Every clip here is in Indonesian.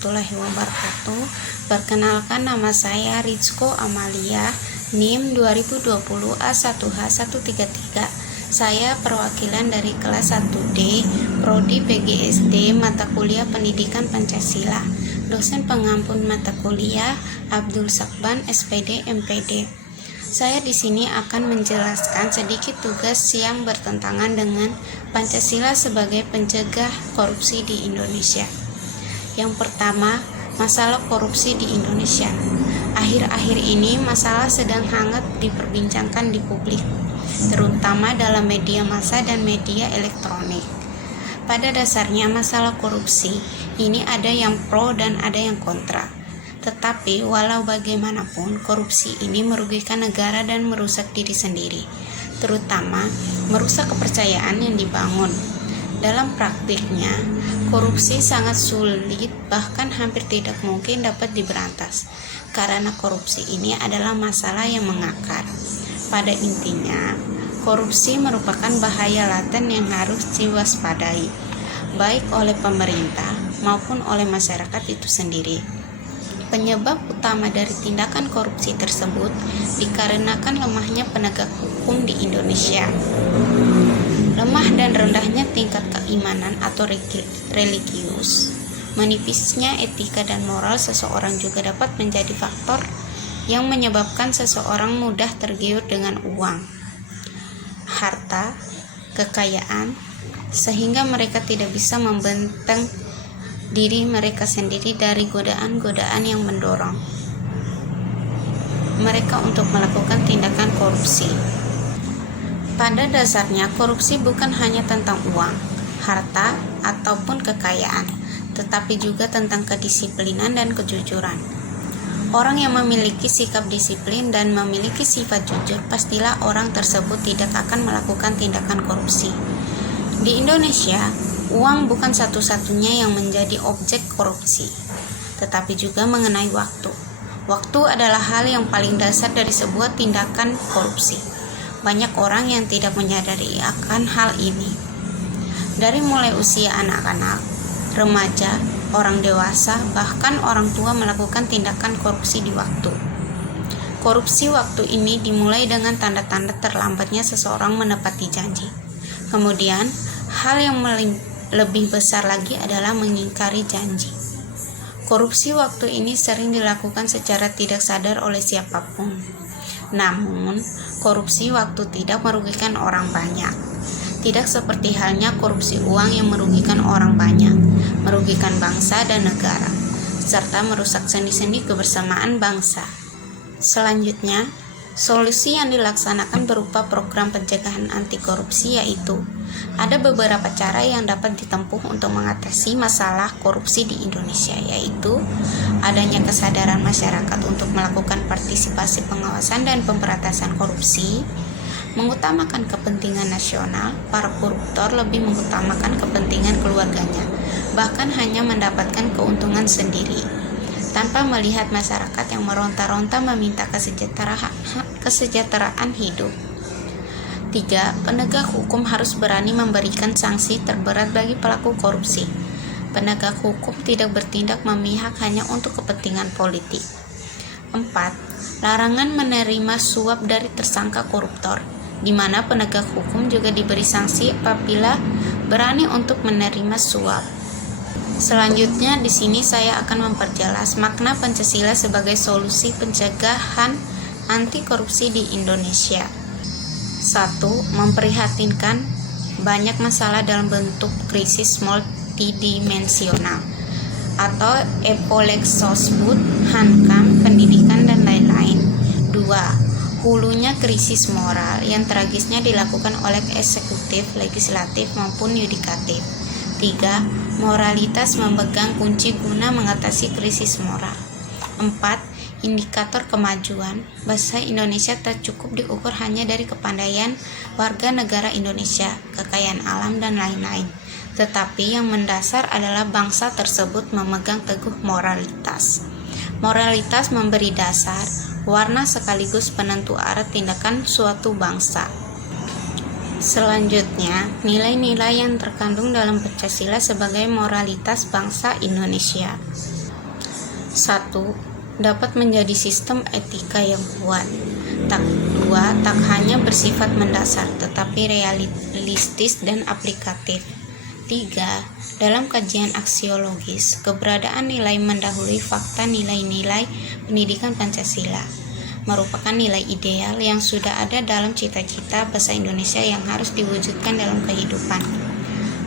warahmatullahi wabarakatuh. Perkenalkan, nama saya Rizko Amalia, NIM 2020 A1H133. Saya perwakilan dari kelas 1D, Prodi PGSD, mata kuliah Pendidikan Pancasila. Dosen pengampun mata kuliah Abdul Sakban, SPD, MPD. Saya di sini akan menjelaskan sedikit tugas yang bertentangan dengan Pancasila sebagai pencegah korupsi di Indonesia. Yang pertama, masalah korupsi di Indonesia. Akhir-akhir ini masalah sedang hangat diperbincangkan di publik, terutama dalam media massa dan media elektronik. Pada dasarnya masalah korupsi ini ada yang pro dan ada yang kontra. Tetapi walau bagaimanapun, korupsi ini merugikan negara dan merusak diri sendiri, terutama merusak kepercayaan yang dibangun. Dalam praktiknya, korupsi sangat sulit, bahkan hampir tidak mungkin dapat diberantas, karena korupsi ini adalah masalah yang mengakar. Pada intinya, korupsi merupakan bahaya laten yang harus diwaspadai, baik oleh pemerintah maupun oleh masyarakat itu sendiri. Penyebab utama dari tindakan korupsi tersebut dikarenakan lemahnya penegak hukum di Indonesia. Lemah dan rendahnya tingkat keimanan atau religius, menipisnya etika dan moral seseorang juga dapat menjadi faktor yang menyebabkan seseorang mudah tergiur dengan uang, harta, kekayaan, sehingga mereka tidak bisa membenteng diri mereka sendiri dari godaan-godaan yang mendorong mereka untuk melakukan tindakan korupsi. Pada dasarnya, korupsi bukan hanya tentang uang, harta, ataupun kekayaan, tetapi juga tentang kedisiplinan dan kejujuran. Orang yang memiliki sikap disiplin dan memiliki sifat jujur, pastilah orang tersebut tidak akan melakukan tindakan korupsi. Di Indonesia, uang bukan satu-satunya yang menjadi objek korupsi, tetapi juga mengenai waktu. Waktu adalah hal yang paling dasar dari sebuah tindakan korupsi. Banyak orang yang tidak menyadari akan hal ini. Dari mulai usia anak-anak, remaja, orang dewasa, bahkan orang tua melakukan tindakan korupsi di waktu. Korupsi waktu ini dimulai dengan tanda-tanda terlambatnya seseorang menepati janji. Kemudian, hal yang lebih besar lagi adalah mengingkari janji. Korupsi waktu ini sering dilakukan secara tidak sadar oleh siapapun. Namun, korupsi waktu tidak merugikan orang banyak. Tidak seperti halnya korupsi uang yang merugikan orang banyak, merugikan bangsa dan negara, serta merusak sendi-sendi kebersamaan bangsa. Selanjutnya, solusi yang dilaksanakan berupa program pencegahan anti korupsi, yaitu ada beberapa cara yang dapat ditempuh untuk mengatasi masalah korupsi di Indonesia, yaitu adanya kesadaran masyarakat untuk melakukan partisipasi pengawasan dan pemberantasan korupsi, mengutamakan kepentingan nasional. Para koruptor lebih mengutamakan kepentingan keluarganya, bahkan hanya mendapatkan keuntungan sendiri, tanpa melihat masyarakat yang meronta-ronta meminta kesejahteraan hidup. 3. Penegak hukum harus berani memberikan sanksi terberat bagi pelaku korupsi. Penegak hukum tidak bertindak memihak hanya untuk kepentingan politik. 4. Larangan menerima suap dari tersangka koruptor, di mana penegak hukum juga diberi sanksi apabila berani untuk menerima suap. Selanjutnya, di sini saya akan memperjelas makna Pancasila sebagai solusi pencegahan anti korupsi di Indonesia. 1. Memprihatinkan, banyak masalah dalam bentuk krisis multidimensional atau Epolexosbud, Hankam, pendidikan, dan lain-lain. 2. Hulunya krisis moral yang tragisnya dilakukan oleh eksekutif, legislatif, maupun yudikatif. 3. Moralitas memegang kunci guna mengatasi krisis moral. 4. Indikator kemajuan. Bahasa Indonesia tak cukup diukur hanya dari kepandaian warga negara Indonesia, kekayaan alam, dan lain-lain, tetapi yang mendasar adalah bangsa tersebut memegang teguh moralitas. Moralitas memberi dasar, warna sekaligus penentu arah tindakan suatu bangsa. Selanjutnya, nilai-nilai yang terkandung dalam Pancasila sebagai moralitas bangsa Indonesia. 1. Dapat menjadi sistem etika yang kuat. 2. Tak hanya bersifat mendasar, tetapi realistis dan aplikatif. 3. Dalam kajian aksiologis, keberadaan nilai mendahului fakta nilai-nilai pendidikan Pancasila merupakan nilai ideal yang sudah ada dalam cita-cita bahasa Indonesia yang harus diwujudkan dalam kehidupan.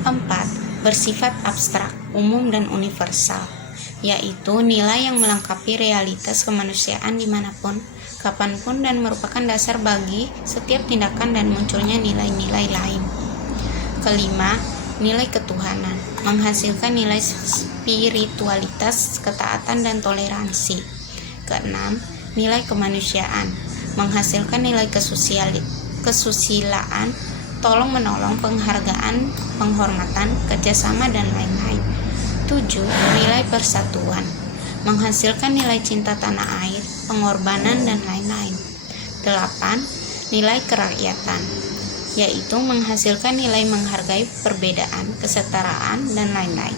4. Bersifat abstrak, umum dan universal, yaitu nilai yang melengkapi realitas kemanusiaan dimanapun, kapanpun, dan merupakan dasar bagi setiap tindakan dan munculnya nilai-nilai lain. 5. Nilai ketuhanan, menghasilkan nilai spiritualitas, ketaatan, dan toleransi. 6. Nilai kemanusiaan, menghasilkan nilai kesusilaan, tolong-menolong, penghargaan, penghormatan, kerjasama, dan lain-lain. 7. Nilai persatuan, menghasilkan nilai cinta tanah air, pengorbanan, dan lain-lain. 8. Nilai kerakyatan, yaitu menghasilkan nilai menghargai perbedaan, kesetaraan, dan lain-lain.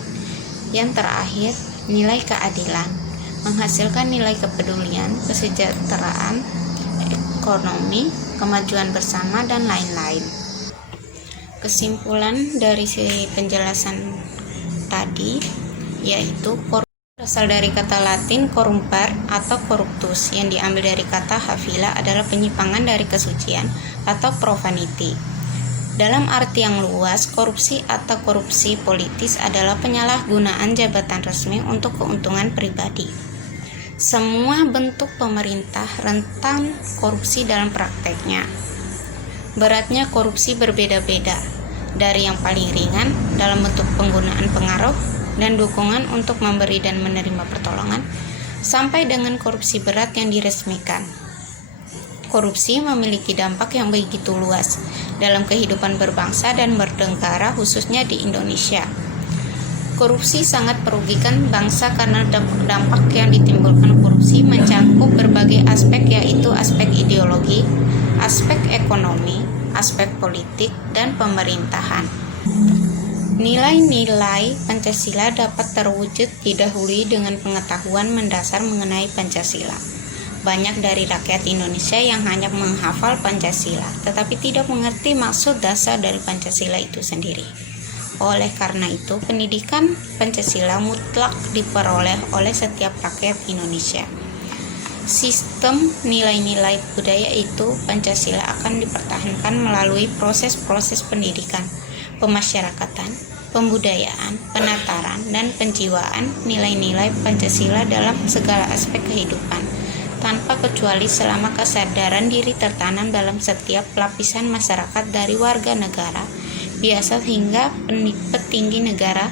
Yang terakhir, nilai keadilan, menghasilkan nilai kepedulian, kesejahteraan, ekonomi, kemajuan bersama, dan lain-lain. Kesimpulan dari penjelasan tadi yaitu berasal dari kata Latin corrumpere atau corruptus yang diambil dari kata havila adalah penyimpangan dari kesucian atau profanity. Dalam arti yang luas, korupsi atau korupsi politis adalah penyalahgunaan jabatan resmi untuk keuntungan pribadi. Semua bentuk pemerintah rentan korupsi dalam prakteknya. Beratnya korupsi berbeda-beda, dari yang paling ringan dalam bentuk penggunaan pengaruh dan dukungan untuk memberi dan menerima pertolongan, sampai dengan korupsi berat yang diresmikan. Korupsi memiliki dampak yang begitu luas dalam kehidupan berbangsa dan bernegara, khususnya di Indonesia. Korupsi sangat merugikan bangsa karena dampak yang ditimbulkan korupsi mencakup berbagai aspek, yaitu aspek ideologi, aspek ekonomi, aspek politik, dan pemerintahan. Nilai-nilai Pancasila dapat terwujud didahului dengan pengetahuan mendasar mengenai Pancasila. Banyak dari rakyat Indonesia yang hanya menghafal Pancasila, tetapi tidak mengerti maksud dasar dari Pancasila itu sendiri. Oleh karena itu, pendidikan Pancasila mutlak diperoleh oleh setiap rakyat Indonesia. Sistem nilai-nilai budaya itu Pancasila akan dipertahankan melalui proses-proses pendidikan, pemasyarakatan, pembudayaan, penataran, dan penjiwaan nilai-nilai Pancasila dalam segala aspek kehidupan, tanpa kecuali selama kesadaran diri tertanam dalam setiap lapisan masyarakat dari warga negara biasa hingga petinggi negara,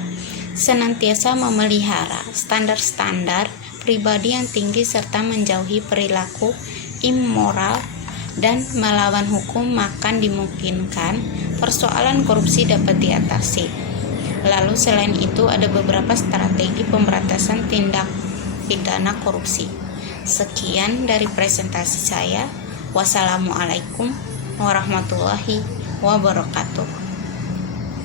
senantiasa memelihara standar-standar pribadi yang tinggi serta menjauhi perilaku immoral dan melawan hukum, maka dimungkinkan persoalan korupsi dapat diatasi. Lalu selain itu ada beberapa strategi pemberantasan tindak pidana korupsi. Sekian dari presentasi saya. Wassalamualaikum warahmatullahi wabarakatuh.